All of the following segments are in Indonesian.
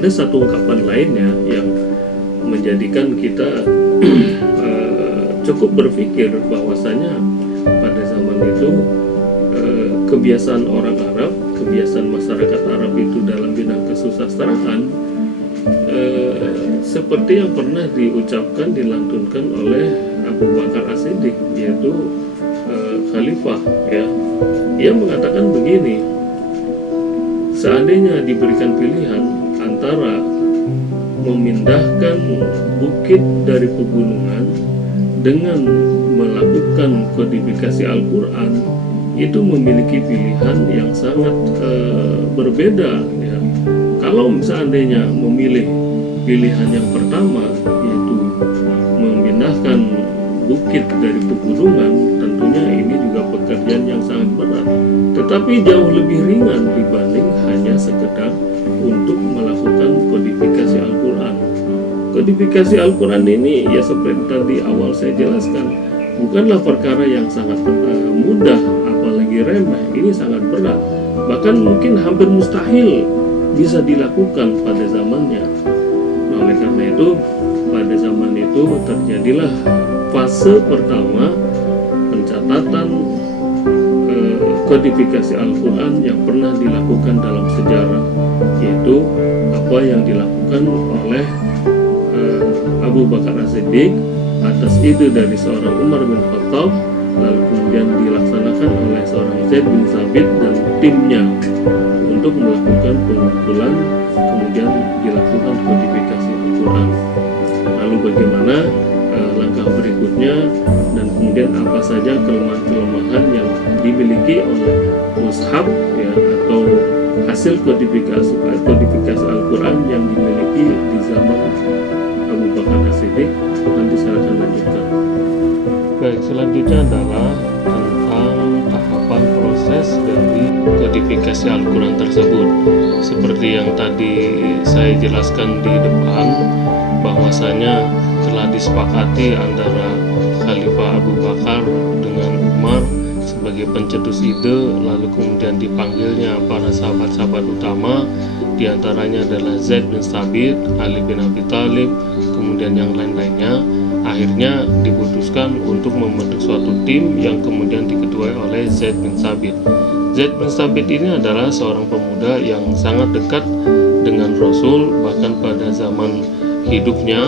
Ada satu ungkapan lainnya yang menjadikan kita cukup berpikir bahwasanya pada zaman itu kebiasaan orang Arab, kebiasaan masyarakat Arab itu dalam bidang kesusastraan seperti yang pernah diucapkan, dilantunkan oleh Abu Bakar As-Siddiq, yaitu khalifah, ya. Ia mengatakan begini, seandainya diberikan pilihan antara memindahkan bukit dari pegunungan dengan melakukan kodifikasi Al-Quran, itu memiliki pilihan yang sangat berbeda, ya. Kalau seandainya memilih pilihan yang pertama, yaitu memindahkan bukit dari pegunungan, tentunya ini juga pekerjaan yang sangat berat, tetapi jauh lebih ringan dibanding hanya sekedar untuk melakukan kodifikasi Al-Quran. Kodifikasi Al-Quran ini, ya seperti tadi awal saya jelaskan, bukanlah perkara yang sangat mudah, apalagi remeh. Ini sangat berat, bahkan mungkin hampir mustahil bisa dilakukan pada zamannya. Nah, oleh karena itu, pada zaman itu terjadilah fase pertama pencatatan kodifikasi Al-Quran yang pernah dilakukan dalam sejarah, yaitu apa yang dilakukan oleh Abu Bakar As-Siddiq atas ide dari seorang Umar bin Khattab, lalu kemudian dilaksanakan oleh seorang Zaid bin Thabit dan timnya untuk melakukan pengumpulan, kemudian dilakukan kodifikasi Al-Quran. Lalu bagaimana langkah berikutnya, dan kemudian apa saja kelemahan-kelemahan yang dimiliki oleh mushaf, ya, atau hasil kodifikasi Al-Quran yang dimiliki di zaman Abu Bakar As-Siddiq. Nanti saya akan lanjutkan. Baik, selanjutnya adalah tentang tahapan proses dari kodifikasi Al-Quran tersebut. Seperti yang tadi saya jelaskan di depan, bahwasanya telah disepakati antara Khalifah Abu Bakar dengan Umar sebagai pencetus ide, lalu kemudian dipanggilnya para sahabat-sahabat utama, diantaranya adalah Zaid bin Thabit, Ali bin Abi Thalib, kemudian yang lain-lainnya. Akhirnya diputuskan untuk membentuk suatu tim yang kemudian diketuai oleh Zaid bin Thabit. Zaid bin Thabit ini adalah seorang pemuda yang sangat dekat dengan Rasul, bahkan pada zaman hidupnya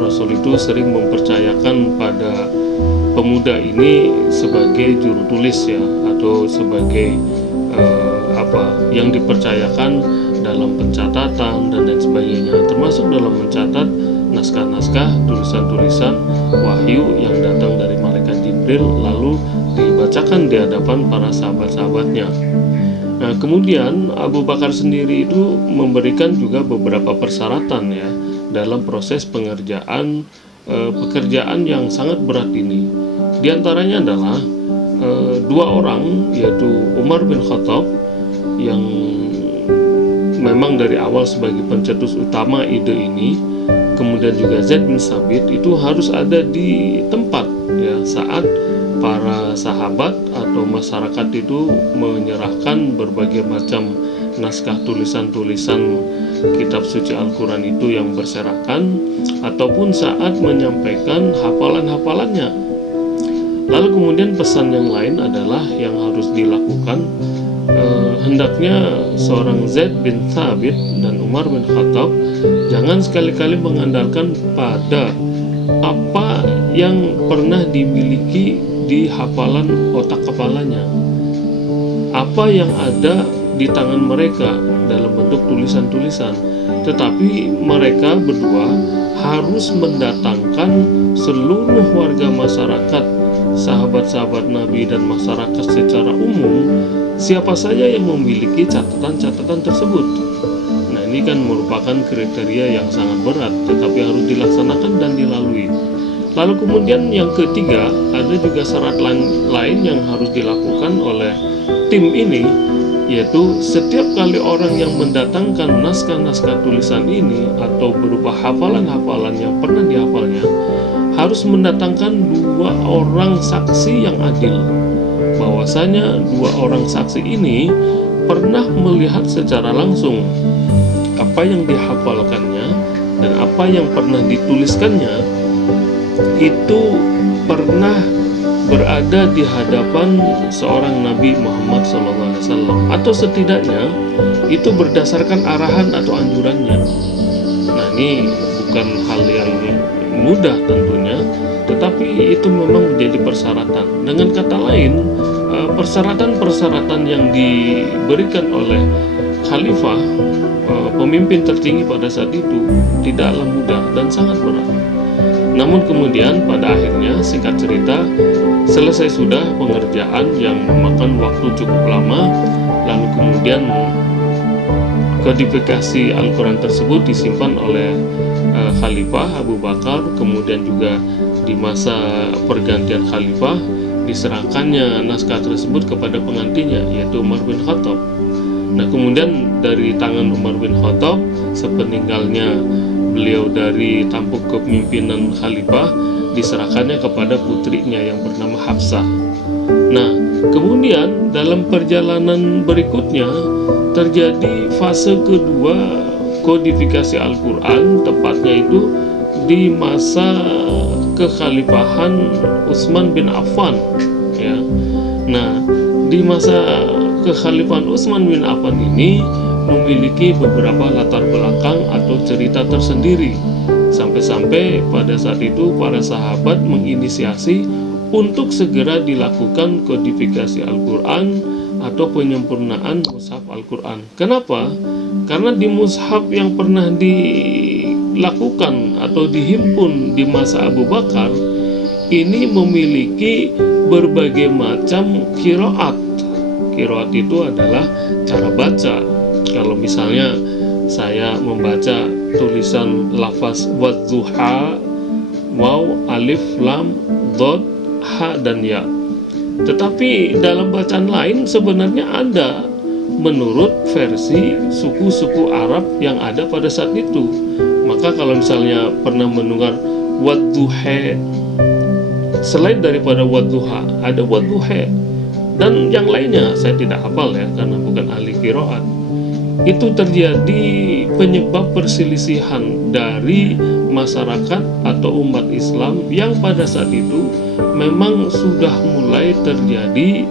Rasul itu sering mempercayakan pada pemuda ini sebagai juru tulis, ya, atau sebagai yang dipercayakan dalam pencatatan dan lain sebagainya, termasuk dalam mencatat naskah-naskah, tulisan-tulisan wahyu yang datang dari malaikat Jibril lalu dibacakan di hadapan para sahabat-sahabatnya. Nah, kemudian Abu Bakar sendiri itu memberikan juga beberapa persyaratan, ya, dalam proses pengerjaan pekerjaan yang sangat berat ini. Di antaranya adalah dua orang, yaitu Umar bin Khattab yang memang dari awal sebagai pencetus utama ide ini, kemudian juga Zaid bin Thabit itu harus ada di tempat, ya, saat para sahabat atau masyarakat itu menyerahkan berbagai macam naskah tulisan-tulisan kitab suci Al-Quran itu yang berserakan, ataupun saat menyampaikan hafalan-hafalannya. Lalu kemudian pesan yang lain adalah yang harus dilakukan, hendaknya seorang Zaid bin Thabit dan Umar bin Khattab jangan sekali-kali mengandalkan pada apa yang pernah dimiliki di hafalan otak kepalanya, apa yang ada di tangan mereka dalam bentuk tulisan-tulisan, tetapi mereka berdua harus mendatangkan seluruh warga masyarakat, sahabat-sahabat Nabi dan masyarakat secara umum, siapa saja yang memiliki catatan-catatan tersebut. Nah, ini kan merupakan kriteria yang sangat berat, tetapi harus dilaksanakan dan dilalui. Lalu kemudian yang ketiga, ada juga syarat lain yang harus dilakukan oleh tim ini, yaitu setiap kali orang yang mendatangkan naskah-naskah tulisan ini atau berupa hafalan-hafalan yang pernah dihafalnya, harus mendatangkan dua orang saksi yang adil, bahwasanya dua orang saksi ini pernah melihat secara langsung apa apa yang dihafalkannya dan apa yang pernah dituliskannya itu pernah berada di hadapan seorang Nabi Muhammad SAW, atau setidaknya itu berdasarkan arahan atau anjurannya. Nah, ini bukan hal yang mudah tentunya, tetapi itu memang menjadi persyaratan. Dengan kata lain, persyaratan-persyaratan yang diberikan oleh khalifah, pemimpin tertinggi pada saat itu, tidaklah mudah dan sangat berat. Namun kemudian pada akhirnya, singkat cerita, selesai sudah pengerjaan yang memakan waktu cukup lama. Lalu kemudian kodifikasi Al-Quran tersebut disimpan oleh Khalifah Abu Bakar. Kemudian juga di masa pergantian Khalifah diserahkannya naskah tersebut kepada penggantinya, yaitu Umar bin Khattab. Nah, kemudian dari tangan Umar bin Khattab, sepeninggalnya beliau dari tampuk kepemimpinan Khalifah, diserahkannya kepada putrinya yang bernama Hafsah. Nah, kemudian dalam perjalanan berikutnya terjadi fase kedua kodifikasi Al-Quran, tepatnya itu di masa kekhalifahan Utsman bin Affan, ya. Nah, di masa kekhalifahan Utsman bin Affan ini memiliki beberapa latar belakang atau cerita tersendiri. Sampai-sampai pada saat itu para sahabat menginisiasi untuk segera dilakukan kodifikasi Al-Quran atau penyempurnaan mushaf Al-Quran. Kenapa? Karena di mushaf yang pernah dilakukan atau dihimpun di masa Abu Bakar ini memiliki berbagai macam qiraat. Qiraat itu adalah cara baca. Kalau misalnya saya membaca tulisan lafaz wadzuha, waw, alif, lam, dod, ha, dan ya. Tetapi dalam bacaan lain sebenarnya ada menurut versi suku-suku Arab yang ada pada saat itu. Maka kalau misalnya pernah mendengar wadduha, selain daripada wadduha ada wadduha dan yang lainnya, saya tidak hafal ya karena bukan ahli qiraat. Itu terjadi penyebab perselisihan dari masyarakat atau umat Islam yang pada saat itu memang sudah mulai terjadi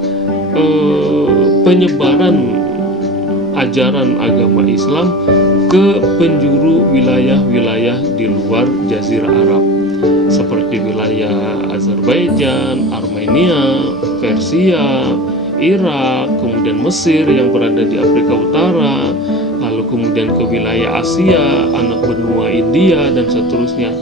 penyebaran ajaran agama Islam ke penjuru wilayah-wilayah di luar Jazirah Arab, seperti wilayah Azerbaijan, Armenia, Persia, Irak, kemudian Mesir yang berada di Afrika Utara, lalu kemudian ke wilayah Asia, anak benua India, dan seterusnya.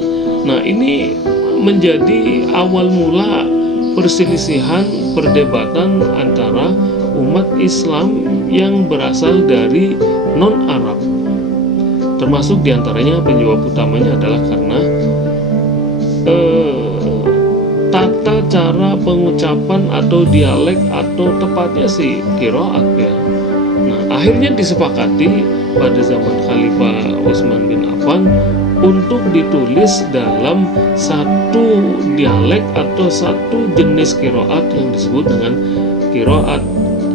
Nah, ini menjadi awal mula perselisihan, perdebatan antara umat Islam yang berasal dari non-Arab. Termasuk diantaranya penyebab utamanya adalah karena tata cara pengucapan atau dialek atau tepatnya sih qiraat ya. Nah, akhirnya disepakati pada zaman Khalifah Utsman bin Affan untuk ditulis dalam satu dialek atau satu jenis qiraat yang disebut dengan qiraat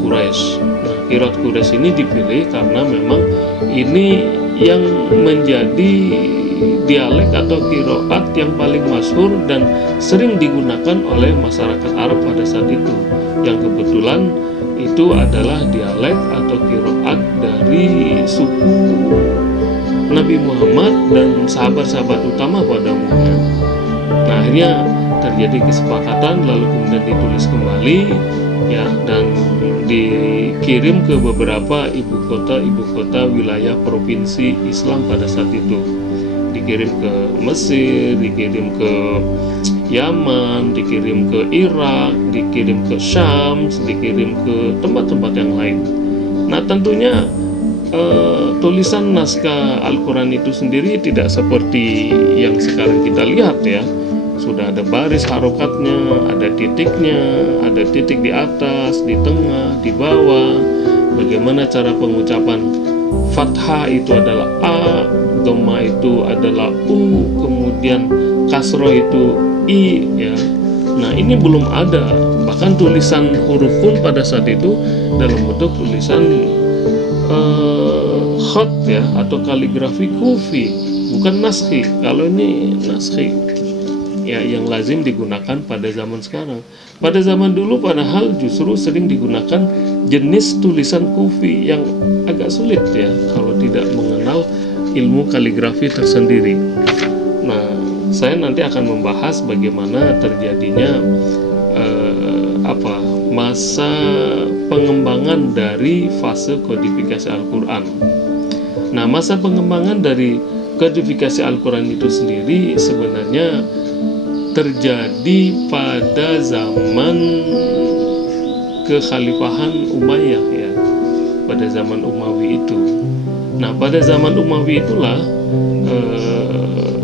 Quraisy. Nah, qiraat Quraisy ini dipilih karena memang ini yang menjadi dialek atau qiraat yang paling masyhur dan sering digunakan oleh masyarakat Arab pada saat itu, yang kebetulan itu adalah dialek atau qiraat dari suku Nabi Muhammad dan sahabat-sahabat utama pada umumnya. Nah, akhirnya terjadi kesepakatan, lalu kemudian ditulis kembali ya, dan dikirim ke beberapa ibu kota wilayah provinsi Islam pada saat itu. Dikirim ke Mesir, dikirim ke Yaman, dikirim ke Irak, dikirim ke Syam, dikirim ke tempat-tempat yang lain. Nah, tentunya tulisan naskah Al-Quran itu sendiri tidak seperti yang sekarang kita lihat ya. Sudah ada baris harokatnya, ada titiknya, ada titik di atas, di tengah, di bawah. Bagaimana cara pengucapan fathah itu adalah A, dhamma itu adalah U, kemudian kasroh itu I ya. Nah, ini belum ada. Bahkan tulisan huruf pun pada saat itu dalam bentuk tulisan khot ya, atau kaligrafi kufi, bukan naskhi. Kalau ini naskhi ya, yang lazim digunakan pada zaman sekarang. Pada zaman dulu padahal justru sering digunakan jenis tulisan kufi yang agak sulit ya kalau tidak mengenal ilmu kaligrafi tersendiri. Nah, saya nanti akan membahas bagaimana terjadinya masa pengembangan dari fase kodifikasi Al-Quran. Nah, masa pengembangan dari kodifikasi Al-Quran itu sendiri sebenarnya terjadi pada zaman kekhalifahan Umayyah ya, pada zaman Umawi itu. Nah, pada zaman Umawi itulah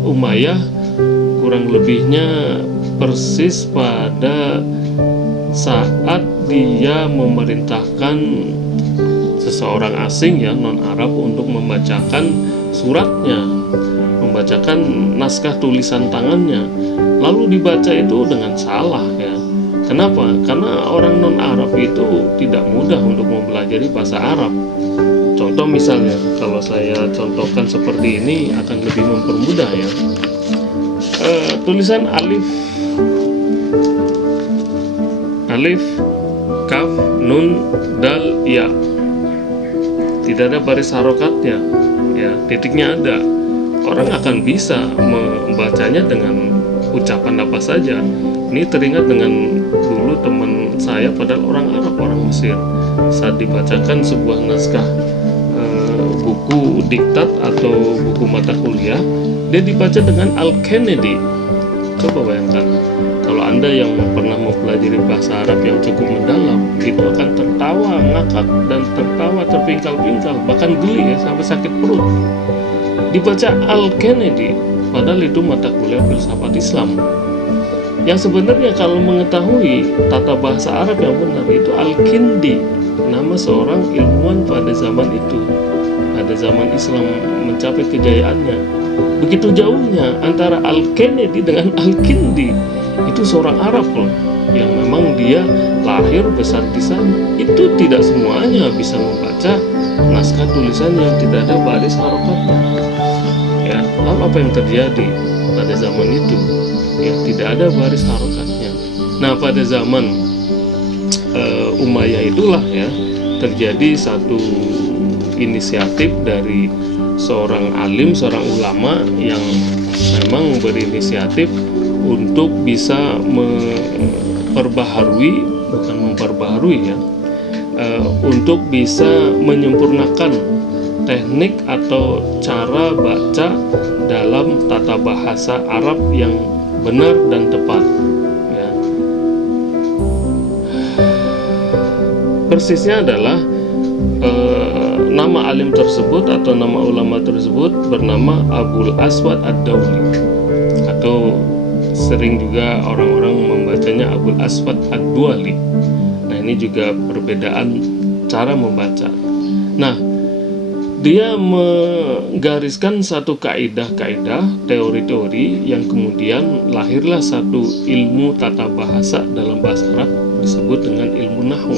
Umayyah kurang lebihnya persis pada saat dia memerintahkan seseorang asing ya, non-Arab, untuk membacakan suratnya, membacakan naskah tulisan tangannya, lalu dibaca itu dengan salah ya. Kenapa? Karena orang non-Arab itu tidak mudah untuk mempelajari bahasa Arab. Contoh misalnya, kalau saya contohkan seperti ini akan lebih mempermudah ya. Tulisan alif, kaf, nun, dal, ya, tidak ada baris harokatnya ya, titiknya ada. Orang akan bisa membacanya dengan ucapan apa saja. Ini teringat dengan dulu teman saya, padahal orang Arab, orang Mesir, saat dibacakan sebuah naskah buku diktat atau buku mata kuliah, dia dibaca dengan Al-Kennedy. Coba bayangkan, kalau Anda yang pernah mempelajari bahasa Arab yang cukup mendalam, itu akan tertawa ngakak dan tertawa terpingkal-pingkal, bahkan geli ya, sampai sakit perut. Dibaca Al-Kennedy, padahal itu mata kuliah filsafat Islam. Yang sebenarnya kalau mengetahui tata bahasa Arab yang benar itu Al-Kindi, nama seorang ilmuwan pada zaman itu, pada zaman Islam mencapai kejayaannya. Begitu jauhnya antara Al-Kennedy dengan Al-Kindi. Itu seorang Arab loh, yang memang dia lahir besar di sana. Itu tidak semuanya bisa membaca naskah tulisan yang tidak ada baris harokatnya ya. Lalu apa yang terjadi pada zaman itu? Ya, tidak ada baris harokatnya. Nah, pada zaman Umayyah itulah ya terjadi satu inisiatif dari seorang alim, seorang ulama yang memang berinisiatif untuk bisa memperbaharui, bukan memperbaharui ya, untuk bisa menyempurnakan teknik atau cara baca dalam tata bahasa Arab yang benar dan tepat ya. Persisnya adalah nama alim tersebut atau nama ulama tersebut bernama Abul Aswad Ad-Dauli, atau sering juga orang-orang membacanya Abul Aswad Ad-Duali. Nah, ini juga perbedaan cara membaca. Nah, dia menggariskan satu kaidah-kaidah, teori-teori yang kemudian lahirlah satu ilmu tata bahasa dalam bahasa Arab disebut dengan ilmu nahwu.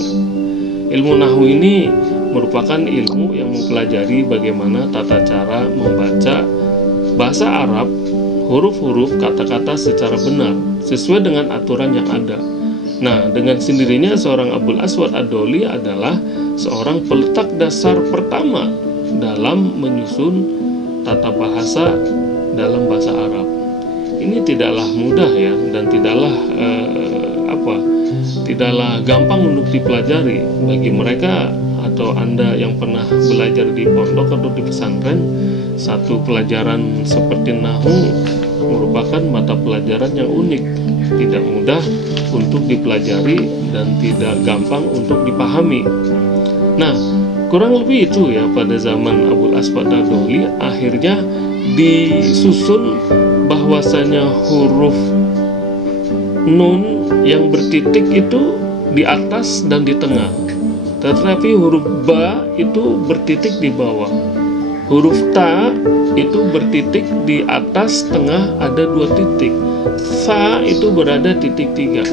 Ilmu nahwu ini merupakan ilmu yang mempelajari bagaimana tata cara membaca bahasa Arab, huruf-huruf, kata-kata secara benar sesuai dengan aturan yang ada. Nah, dengan sendirinya seorang Abul Aswad Ad-Dauli adalah seorang peletak dasar pertama dalam menyusun tata bahasa dalam bahasa Arab. Ini tidaklah mudah ya, dan tidaklah gampang untuk dipelajari bagi mereka atau Anda yang pernah belajar di pondok atau di pesantren. Satu pelajaran seperti nahwu merupakan mata pelajaran yang unik, tidak mudah untuk dipelajari dan tidak gampang untuk dipahami. Nah, kurang lebih itu ya, pada zaman Abul Aswad Ad-Dauli akhirnya disusun bahwasanya huruf nun yang bertitik itu di atas dan di tengah, tetapi huruf ba itu bertitik di bawah. Huruf ta itu bertitik di atas, tengah ada 2 titik. Sa itu berada titik 3.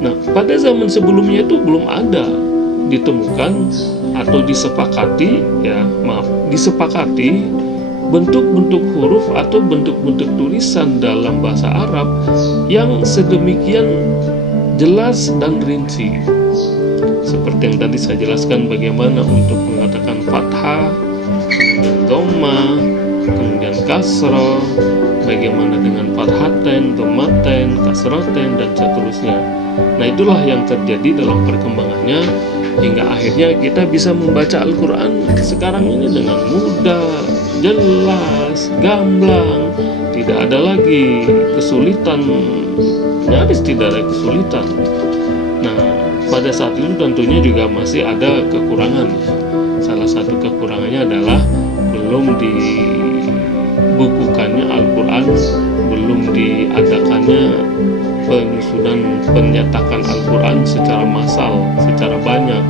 Nah, pada zaman sebelumnya itu belum ada ditemukan atau disepakati bentuk-bentuk huruf atau bentuk-bentuk tulisan dalam bahasa Arab yang sedemikian jelas dan rinci. Seperti yang tadi saya jelaskan bagaimana untuk mengatakan fathah, kemudian dhamma, kemudian kasrah, bagaimana dengan fathatain, dhammatain, kasratain, dan seterusnya. Nah, itulah yang terjadi dalam perkembangannya hingga akhirnya kita bisa membaca Al-Quran sekarang ini dengan mudah, jelas, gamblang, tidak ada lagi kesulitan, nyaris tidak ada kesulitan. Nah, pada saat itu tentunya juga masih ada kekurangan. Salah satu kekurangannya adalah belum dibukukannya Al-Quran, belum diadakannya penyusunan penyetakan Al-Quran secara massal, secara banyak,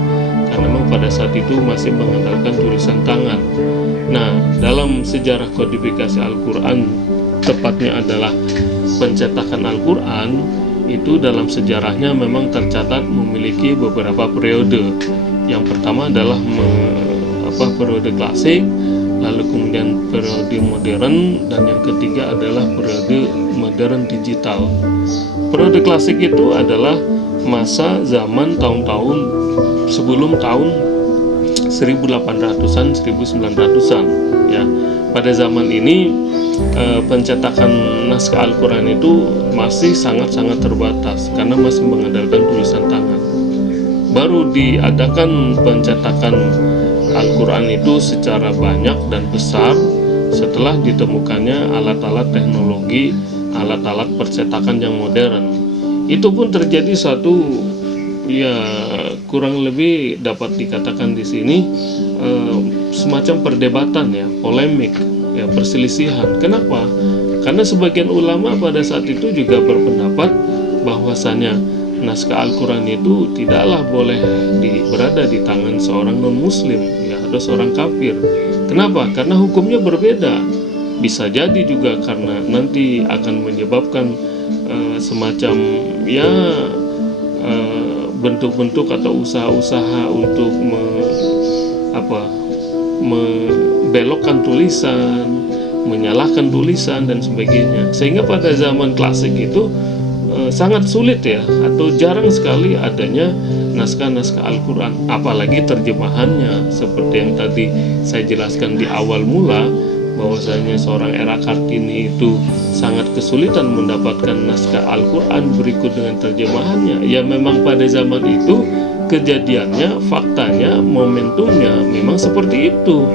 karena memang pada saat itu masih mengandalkan tulisan tangan. Nah, dalam sejarah kodifikasi Al-Quran, tepatnya adalah pencetakan Al-Quran, itu dalam sejarahnya memang tercatat memiliki beberapa periode. Yang pertama adalah periode klasik, lalu kemudian periode modern, dan yang ketiga adalah periode modern digital. Periode klasik itu adalah masa zaman tahun-tahun sebelum tahun 1800-an, 1900-an ya. Pada zaman ini pencetakan naskah Al-Quran itu masih sangat-sangat terbatas karena masih mengandalkan tulisan tangan. Baru diadakan pencetakan Al-Quran itu secara banyak dan besar setelah ditemukannya alat-alat teknologi, alat-alat percetakan yang modern. Itu pun terjadi satu, ya kurang lebih dapat dikatakan di sini semacam perdebatan ya, polemik ya, perselisihan. Kenapa? Karena sebagian ulama pada saat itu juga berpendapat bahwasanya naskah Al-Quran itu tidaklah boleh berada di tangan seorang non-muslim ya, atau seorang kafir. Kenapa? Karena hukumnya berbeda. Bisa jadi juga karena nanti akan menyebabkan semacam ya bentuk-bentuk atau usaha-usaha untuk membelokkan tulisan, menyalahkan tulisan dan sebagainya. Sehingga pada zaman klasik itu sangat sulit ya, atau jarang sekali adanya naskah-naskah Al-Quran, apalagi terjemahannya. Seperti yang tadi saya jelaskan di awal mula, bahwasanya seorang era Kartini itu sangat kesulitan mendapatkan naskah Al-Quran berikut dengan terjemahannya. Ya memang pada zaman itu kejadiannya, faktanya, momentumnya memang seperti itu.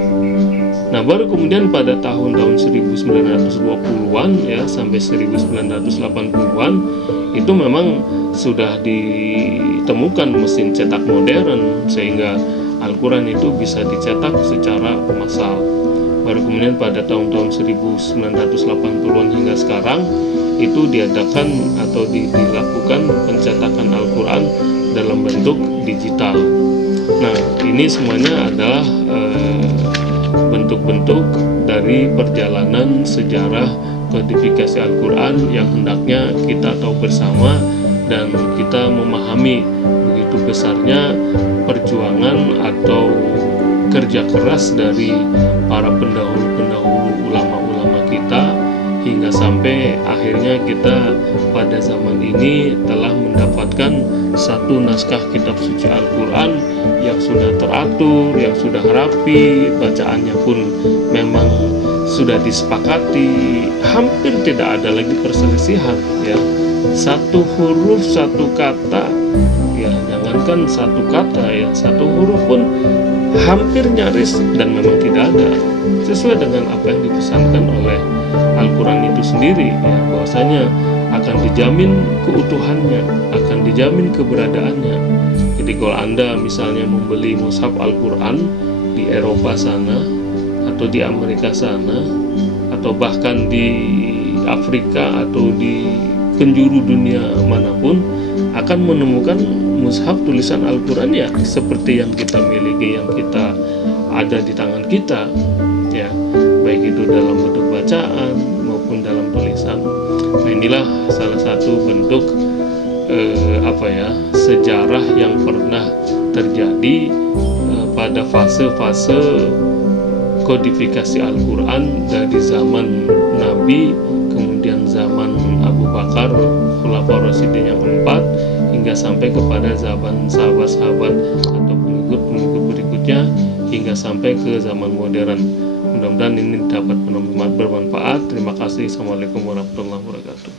Nah, baru kemudian pada tahun-tahun 1920-an ya sampai 1980-an itu memang sudah ditemukan mesin cetak modern sehingga Al-Quran itu bisa dicetak secara massal. Baru kemudian pada tahun-tahun 1980-an hingga sekarang itu diadakan atau dilakukan pencetakan Al-Quran dalam bentuk digital. Nah, ini semuanya adalah bentuk-bentuk dari perjalanan sejarah kodifikasi Al-Quran yang hendaknya kita tahu bersama dan kita memahami begitu besarnya perjuangan atau kerja keras dari para pendahulu-pendahulu ulama-ulama kita hingga sampai akhirnya kita pada zaman ini telah mendapatkan satu naskah kitab suci Al-Quran yang sudah teratur, yang sudah rapi, bacaannya pun memang sudah disepakati, hampir tidak ada lagi perselisihan ya. Satu huruf, satu kata ya, jangankan satu kata ya, satu huruf pun hampir nyaris dan memang tidak ada, sesuai dengan apa yang dipesankan oleh Al-Quran itu sendiri ya, bahwasanya akan dijamin keutuhannya, akan dijamin keberadaannya. Jadi kalau Anda misalnya membeli mushaf Al-Quran di Eropa sana atau di Amerika sana atau bahkan di Afrika atau di penjuru dunia manapun, akan menemukan mushaf tulisan Al-Quran ya seperti yang kita miliki, yang kita ada di tangan kita ya, baik itu dalam bentuk bacaan maupun dalam tulisan. Nah, inilah salah satu bentuk sejarah yang pernah terjadi pada fase-fase kodifikasi Al-Quran dari zaman Nabi, kemudian zaman Abu Bakar, Khulafaur Rasyidin yang keempat, hingga sampai kepada zaman sahabat-sahabat atau pengikut-pengikut berikutnya, hingga sampai ke zaman modern. Mudah-mudahan ini dapat bermanfaat. Terima kasih. Assalamualaikum warahmatullahi wabarakatuh.